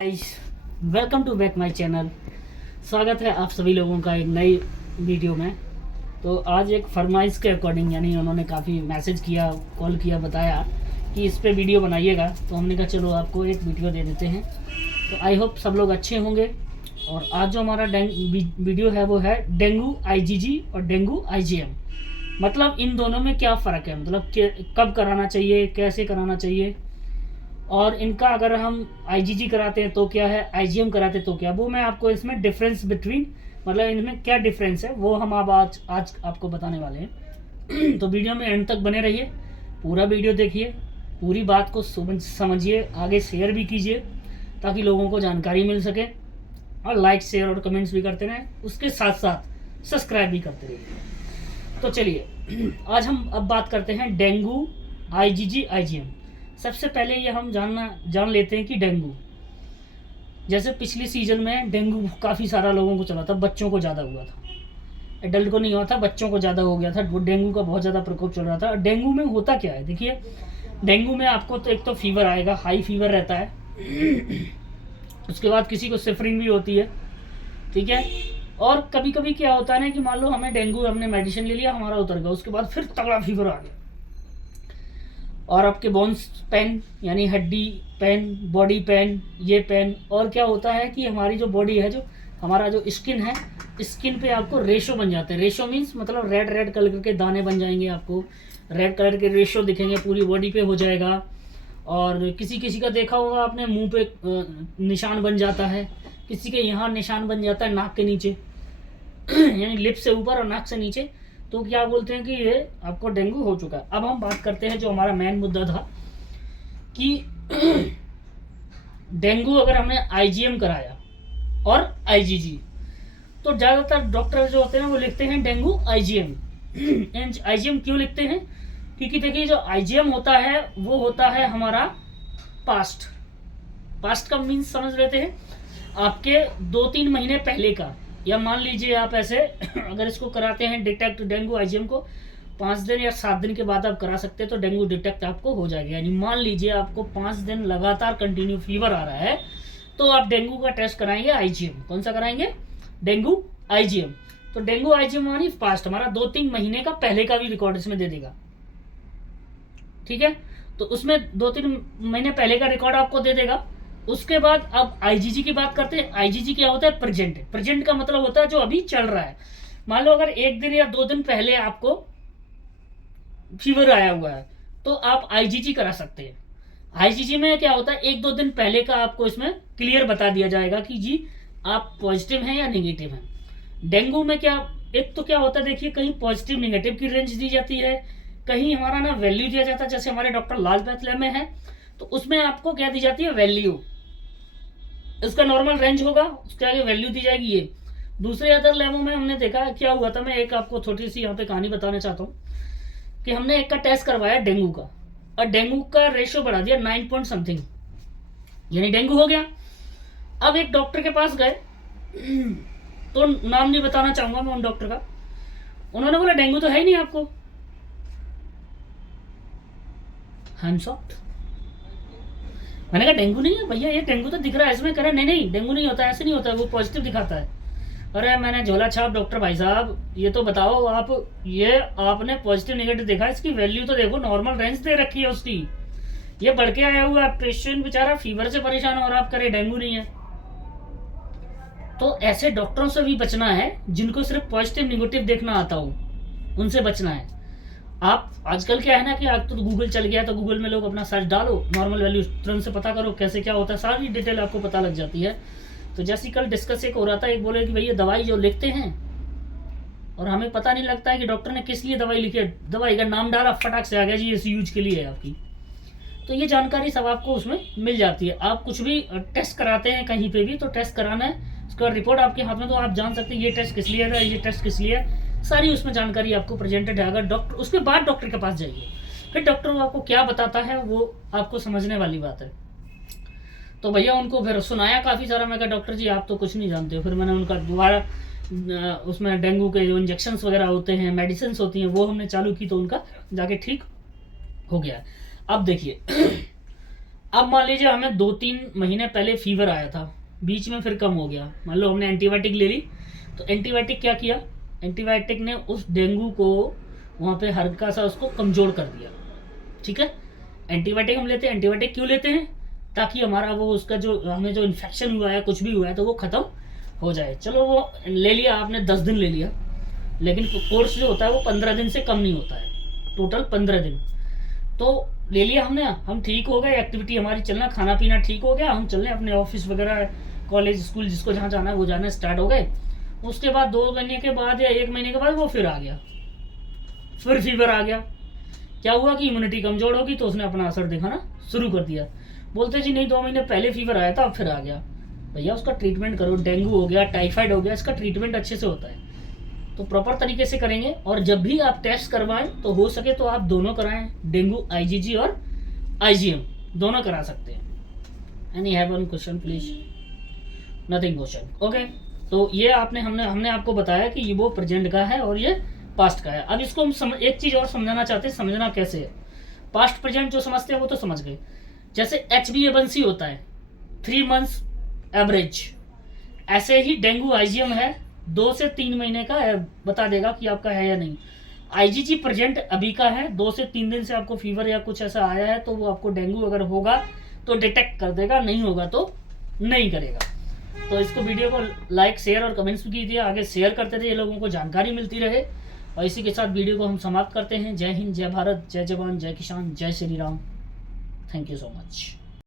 Guys, welcome to back my channel. स्वागत है आप सभी लोगों का एक नई वीडियो में। तो आज एक फरमाइश के अकॉर्डिंग, यानी उन्होंने काफ़ी मैसेज किया, कॉल किया, बताया कि इस पे वीडियो बनाइएगा, तो हमने कहा चलो आपको एक वीडियो दे देते हैं। तो आई होप सब लोग अच्छे होंगे। और आज जो हमारा वीडियो है वो है डेंगू आईजीजी और डेंगू आईजीएम। मतलब इन दोनों में क्या फ़र्क है, मतलब कब कराना चाहिए, कैसे कराना चाहिए, और इनका अगर हम आईजीजी कराते हैं तो क्या है, आईजीएम कराते हैं तो क्या। वो मैं आपको इसमें डिफरेंस बिटवीन, मतलब इनमें क्या डिफरेंस है वो हम आप आज आपको बताने वाले हैं। तो वीडियो में एंड तक बने रहिए, पूरा वीडियो देखिए, पूरी बात को समझिए, आगे शेयर भी कीजिए ताकि लोगों को जानकारी मिल सके, और लाइक शेयर और कमेंट्स भी करते रहें, उसके साथ साथ सब्सक्राइब भी करते रहिए। तो चलिए आज हम अब बात करते हैं डेंगू आईजीजी आईजीएम। सबसे पहले ये हम जान लेते हैं कि डेंगू, जैसे पिछली सीजन में डेंगू काफ़ी सारा लोगों को चला था, बच्चों को ज़्यादा हुआ था, एडल्ट को नहीं हुआ था, बच्चों को ज़्यादा हो गया था। वो डेंगू का बहुत ज़्यादा प्रकोप चल रहा था। डेंगू में होता क्या है, देखिए, डेंगू में आपको तो एक तो फीवर आएगा, हाई फीवर रहता है। उसके बाद किसी को सिफरिंग भी होती है, ठीक है। और कभी कभी क्या होता है ना कि मान लो हमें डेंगू, हमने मेडिसिन ले लिया, हमारा उतर गया, उसके बाद फिर तगड़ा फीवर आ गया, और आपके बोन्स पेन, यानी हड्डी पेन, बॉडी पेन, ये पेन। और क्या होता है कि हमारी जो बॉडी है, जो हमारा जो स्किन है, स्किन पे आपको रेशो बन जाते हैं। रेशो मीन्स मतलब रेड रेड कलर के दाने बन जाएंगे, आपको रेड कलर के रेशो दिखेंगे, पूरी बॉडी पे हो जाएगा। और किसी किसी का देखा होगा आपने, मुंह पे निशान बन जाता है, किसी के यहाँ निशान बन जाता है नाक के नीचे, यानी लिप से ऊपर और नाक से नीचे। तो क्या बोलते हैं कि ये आपको डेंगू हो चुका है। अब हम बात करते हैं जो हमारा मेन मुद्दा था कि डेंगू अगर हमने आईजीएम कराया और आईजीजी, तो ज़्यादातर डॉक्टर जो होते हैं वो लिखते हैं डेंगू आईजीएम। आईजीएम क्यों लिखते हैं? क्योंकि देखिए, जो आईजीएम होता है वो होता है हमारा पास्ट। पास्ट का मीन्स समझ लेते हैं, आपके 2-3 महीने पहले का। या मान लीजिए आप ऐसे अगर इसको कराते हैं डिटेक्ट डेंगू आईजीएम को 5 दिन या 7 दिन के बाद आप करा सकते हैं, तो डेंगू डिटेक्ट आपको हो जाएगा। यानी मान लीजिए आपको 5 दिन लगातार कंटिन्यू फीवर आ रहा है, तो आप डेंगू का टेस्ट कराएंगे आईजीएम। कौन सा कराएंगे? Dengue IgM. तो डेंगू आईजीएम यानी पास्ट, हमारा 2-3 महीने का पहले का भी रिकॉर्ड इसमें दे देगा, ठीक है। तो उसमें 2-3 महीने पहले का रिकॉर्ड आपको दे देगा। उसके बाद अब आईजीजी की बात करते हैं। आईजीजी क्या होता है? प्रेजेंट। प्रेजेंट का मतलब होता है जो अभी चल रहा है। मान लो अगर 1 दिन या 2 दिन पहले आपको फीवर आया हुआ है, तो आप आईजीजी करा सकते हैं। आईजीजी में क्या होता है, 1-2 दिन पहले का आपको इसमें क्लियर बता दिया जाएगा कि जी आप पॉजिटिव हैं या नेगेटिव हैं। डेंगू में क्या, एक तो क्या होता है, देखिए, कहीं पॉजिटिव नेगेटिव की रेंज दी जाती है, कहीं हमारा ना वैल्यू दिया जाता है। जैसे हमारे डॉक्टर लाल पैथलैब में है, तो उसमें आपको क्या दी जाती है? वैल्यू। इसका नॉर्मल रेंज होगा, उसके आगे वैल्यू दी जाएगी ये। दूसरे अदर लैबों में हमने देखा क्या हुआ था, मैं एक आपको छोटी सी यहाँ पे कहानी बताना चाहता हूँ कि हमने एक का टेस्ट करवाया डेंगू का, और डेंगू का रेशियो बढ़ा दिया 9 पॉइंट समथिंग, यानी डेंगू हो गया। अब एक डॉक्टर के पास गए, तो नाम नहीं बताना चाहूंगा मैं उन डॉक्टर का। उन्होंने बोला डेंगू तो है ही नहीं आपको। Hands of. मैंने कहा डेंगू नहीं है भैया, ये डेंगू तो दिख रहा है इसमें। कह रहे नहीं नहीं, डेंगू नहीं होता, ऐसे नहीं होता, वो पॉजिटिव दिखाता है। अरे मैंने झोला छाप डॉक्टर भाई साहब, ये तो बताओ आप, ये आपने पॉजिटिव नेगेटिव देखा, इसकी वैल्यू तो देखो, नॉर्मल रेंज दे रखी है उसकी। ये बढ़ के आया हुआ पेशेंट बेचारा फीवर से परेशान हो रहा, आप करे डेंगू नहीं है। तो ऐसे डॉक्टरों से भी बचना है जिनको सिर्फ पॉजिटिव नेगेटिव देखना आता हो, उनसे बचना है। आप आजकल क्या है ना कि आज तो गूगल चल गया, तो गूगल में लोग अपना सर्च डालो, नॉर्मल वैल्यू तुरंत से पता करो कैसे क्या होता है, सारी डिटेल आपको पता लग जाती है। तो जैसे कल डिस्कस एक हो रहा था, एक बोले कि भैया दवाई जो लिखते हैं और हमें पता नहीं लगता है कि डॉक्टर ने किस लिए दवाई लिखी है, दवाई का नाम डाला, फटाक से आ गया जी इस यूज के लिए है आपकी। तो ये जानकारी सब आपको उसमें मिल जाती है। आप कुछ भी टेस्ट कराते हैं कहीं पे भी, तो टेस्ट कराना है, उसका रिपोर्ट आपके हाथ में, तो आप जान सकते हैं ये टेस्ट किस लिए है, ये टेस्ट किस लिए है, सारी उसमें जानकारी आपको प्रेजेंटेड है। अगर डॉक्टर, उसके बाद डॉक्टर के पास जाइए, फिर डॉक्टर आपको क्या बताता है वो आपको समझने वाली बात है। तो भैया उनको फिर सुनाया काफ़ी सारा। मैं कहा डॉक्टर जी आप तो कुछ नहीं जानते हो। फिर मैंने उनका दोबारा उसमें डेंगू के जो इंजेक्शन्स वगैरह होते हैं, मेडिसिन होती हैं, वो हमने चालू की, तो उनका जाके ठीक हो गया। अब देखिए अब मान लीजिए हमें 2-3 महीने पहले फीवर आया था, बीच में फिर कम हो गया, मान लो हमने एंटीबायोटिक ले ली, तो एंटीबायोटिक क्या किया, एंटीबायोटिक ने उस डेंगू को वहाँ पे हल्का सा उसको कमज़ोर कर दिया। ठीक है, एंटीबायोटिक हम लेते हैं, एंटीबायोटिक क्यों लेते हैं, ताकि हमारा वो उसका जो हमें जो इन्फेक्शन हुआ है कुछ भी हुआ है तो वो ख़त्म हो जाए। चलो वो ले लिया आपने, 10 दिन ले लिया, लेकिन कोर्स जो होता है वो 15 दिन से कम नहीं होता है, टोटल 15 दिन। तो ले लिया हमने, हम ठीक हो गए, एक्टिविटी हमारी चलना, खाना पीना ठीक हो गया, हम चल रहे अपने ऑफिस वगैरह, कॉलेज स्कूल जिसको जहाँ जाना है वो जाना स्टार्ट हो गए। उसके बाद 2 महीने के बाद या 1 महीने के बाद वो फिर आ गया, फिर फीवर आ गया। क्या हुआ कि इम्यूनिटी कमजोर होगी तो उसने अपना असर दिखाना शुरू कर दिया। बोलते जी नहीं 2 महीने पहले फीवर आया था अब फिर आ गया। भैया उसका ट्रीटमेंट करो, डेंगू हो गया, टाइफाइड हो गया, इसका ट्रीटमेंट अच्छे से होता है, तो प्रॉपर तरीके से करेंगे। और जब भी आप टेस्ट करवाएं तो हो सके तो आप दोनों कराएं, डेंगू आईजीजी और आईजीएम दोनों करा सकते हैं। Any have one question please? Nothing question, okay. तो ये हमने आपको बताया कि ये वो प्रेजेंट का है और ये पास्ट का है। अब इसको हम एक चीज और समझाना चाहते हैं, समझना कैसे है। पास्ट प्रेजेंट जो समझते हैं वो तो समझ गए। जैसे HbA1c होता है 3 मंथ्स एवरेज, ऐसे ही डेंगू आईजीएम है 2 से 3 महीने का है, बता देगा कि आपका है या नहीं। आईजीजी प्रेजेंट अभी का है, 2 से 3 दिन से आपको फीवर या कुछ ऐसा आया है तो वो आपको डेंगू अगर होगा तो डिटेक्ट कर देगा, नहीं होगा तो नहीं करेगा। तो इसको वीडियो को लाइक शेयर और कमेंट्स भी कीजिए, आगे शेयर करते रहिए, लोगों को जानकारी मिलती रहे। और इसी के साथ वीडियो को हम समाप्त करते हैं। जय हिंद, जय भारत, जय जवान, जय किसान, जय Shri Ram. Thank you so much.